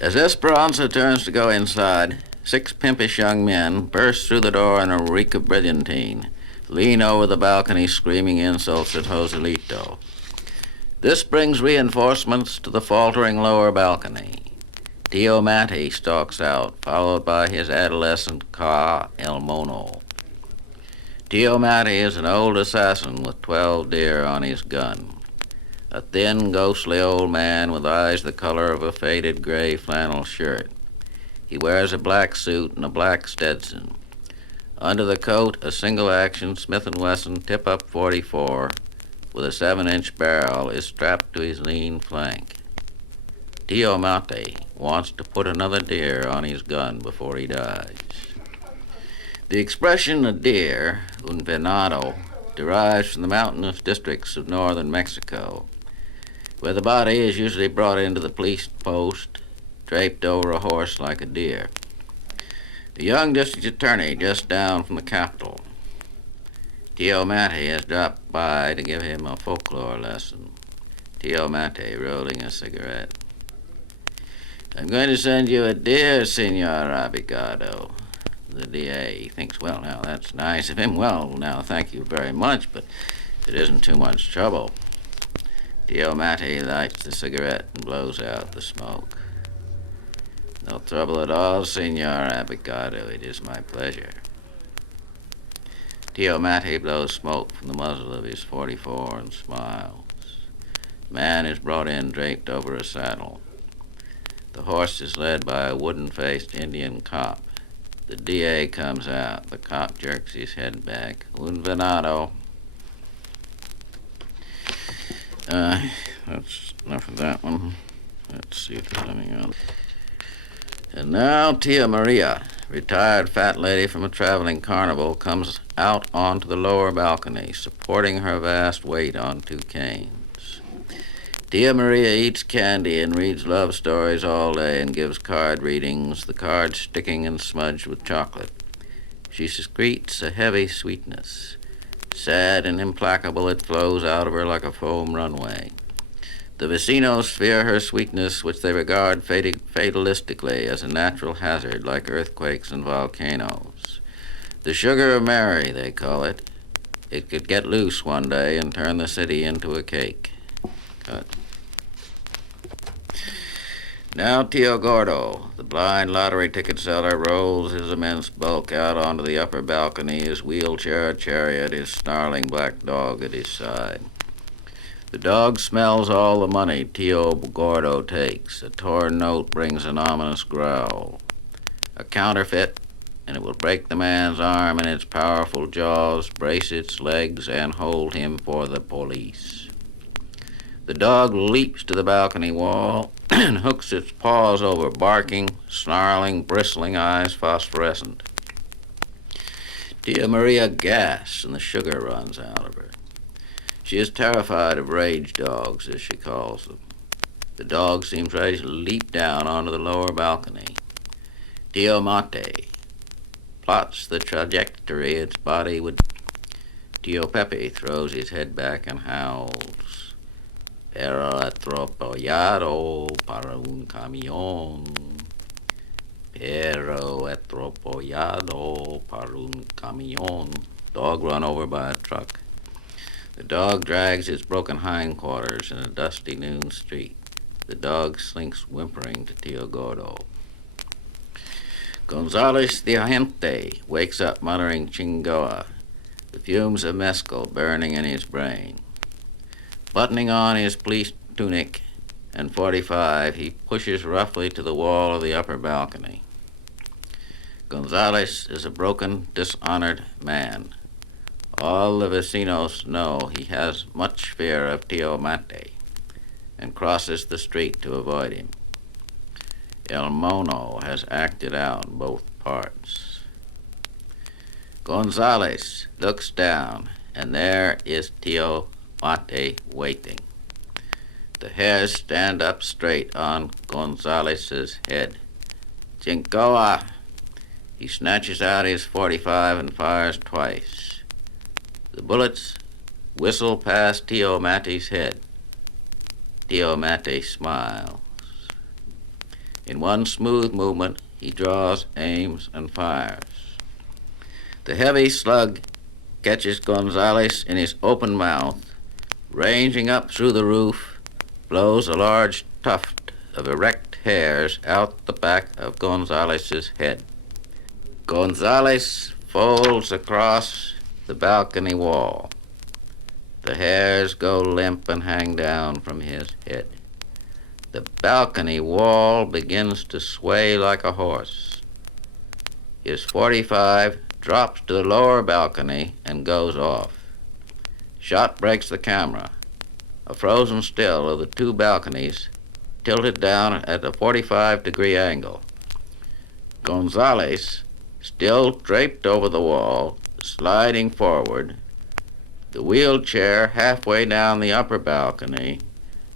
As Esperanza turns to go inside, 6 pimpish young men burst through the door in a reek of brilliantine, lean over the balcony screaming insults at Joselito. This brings reinforcements to the faltering lower balcony. Tio Matti stalks out, followed by his adolescent Ka El Mono. Tio Matti is an old assassin with 12 deer on his gun. A thin, ghostly old man with eyes the color of a faded gray flannel shirt. He wears a black suit and a black Stetson. Under the coat, a single-action Smith & Wesson tip-up 44 with a 7-inch barrel is strapped to his lean flank. Tio Matti wants to put another deer on his gun before he dies. The expression a deer, un venado, derives from the mountainous districts of northern Mexico, where the body is usually brought into the police post, draped over a horse like a deer. The young district attorney just down from the capital, Tio Matti, has dropped by to give him a folklore lesson. Tio Matti rolling a cigarette. I'm going to send you a deer, Senor Abigado. The DA thinks, well, now, that's nice of him. Well, now, thank you very much, but it isn't too much trouble. Tio Matti lights the cigarette and blows out the smoke. No trouble at all, Senor Abigado. It is my pleasure. Tio Matti blows smoke from the muzzle of his 44 and smiles. The man is brought in draped over a saddle. The horse is led by a wooden-faced Indian cop. The DA comes out. The cop jerks his head back. Un venado. That's enough of that one. Let's see if there's anything else. And now Tia Maria, retired fat lady from a traveling carnival, comes out onto the lower balcony, supporting her vast weight on 2 canes. Tia Maria eats candy and reads love stories all day and gives card readings, the cards sticking and smudged with chocolate. She secretes a heavy sweetness. Sad and implacable, it flows out of her like a foam runway. The vecinos fear her sweetness, which they regard fatalistically as a natural hazard, like earthquakes and volcanoes. The sugar of Mary, they call it. It could get loose one day and turn the city into a cake. Cut. Now Tio Gordo, the blind lottery ticket seller, rolls his immense bulk out onto the upper balcony, his wheelchair chariot, his snarling black dog at his side. The dog smells all the money Tio Gordo takes. A torn note brings an ominous growl. A counterfeit, and it will break the man's arm in its powerful jaws, brace its legs, and hold him for the police. The dog leaps to the balcony wall and hooks its paws over, barking, snarling, bristling eyes phosphorescent. Tia Maria gasps and the sugar runs out of her. She is terrified of rage dogs, as she calls them. The dog seems ready to leap down onto the lower balcony. Tio Matti plots the trajectory its body would. Tio Pepe throws his head back and howls. Pero atropellado para un camión. Pero atropellado para un camión. Dog run over by a truck. The dog drags its broken hindquarters in a dusty noon street. The dog slinks whimpering to Tio Gordo. Gonzales the Agente wakes up muttering Chingoa, the fumes of mescal burning in his brain. Buttoning on his police tunic and 45, he pushes roughly to the wall of the upper balcony. Gonzales is a broken, dishonored man. All the vecinos know he has much fear of Tio Matti and crosses the street to avoid him. El Mono has acted out both parts. Gonzales looks down, and there is Tio Matti waiting. The hairs stand up straight on Gonzales's head. Chincoa! He snatches out his 45 and fires twice. The bullets whistle past Tio Matti's head. Tio Matti smiles. In one smooth movement, he draws, aims, and fires. The heavy slug catches Gonzales in his open mouth. Ranging up through the roof, blows a large tuft of erect hairs out the back of Gonzales's head. Gonzales folds across the balcony wall. The hairs go limp and hang down from his head. The balcony wall begins to sway like a horse. His .45 drops to the lower balcony and goes off. Shot breaks the camera. A frozen still of the two balconies tilted down at a 45-degree angle. Gonzales, still draped over the wall, sliding forward, the wheelchair halfway down the upper balcony,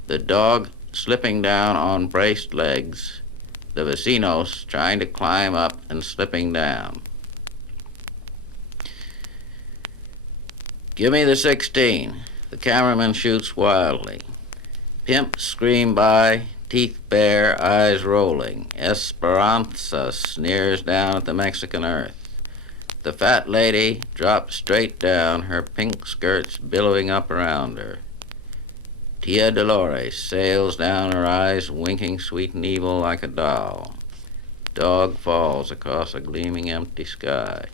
the dog slipping down on braced legs, the vecinos trying to climb up and slipping down. Give me the 16. The cameraman shoots wildly. Pimps scream by, teeth bare, eyes rolling. Esperanza sneers down at the Mexican earth. The fat lady drops straight down, her pink skirts billowing up around her. Tia Dolores sails down, her eyes winking sweet and evil like a doll. Dog falls across a gleaming empty sky.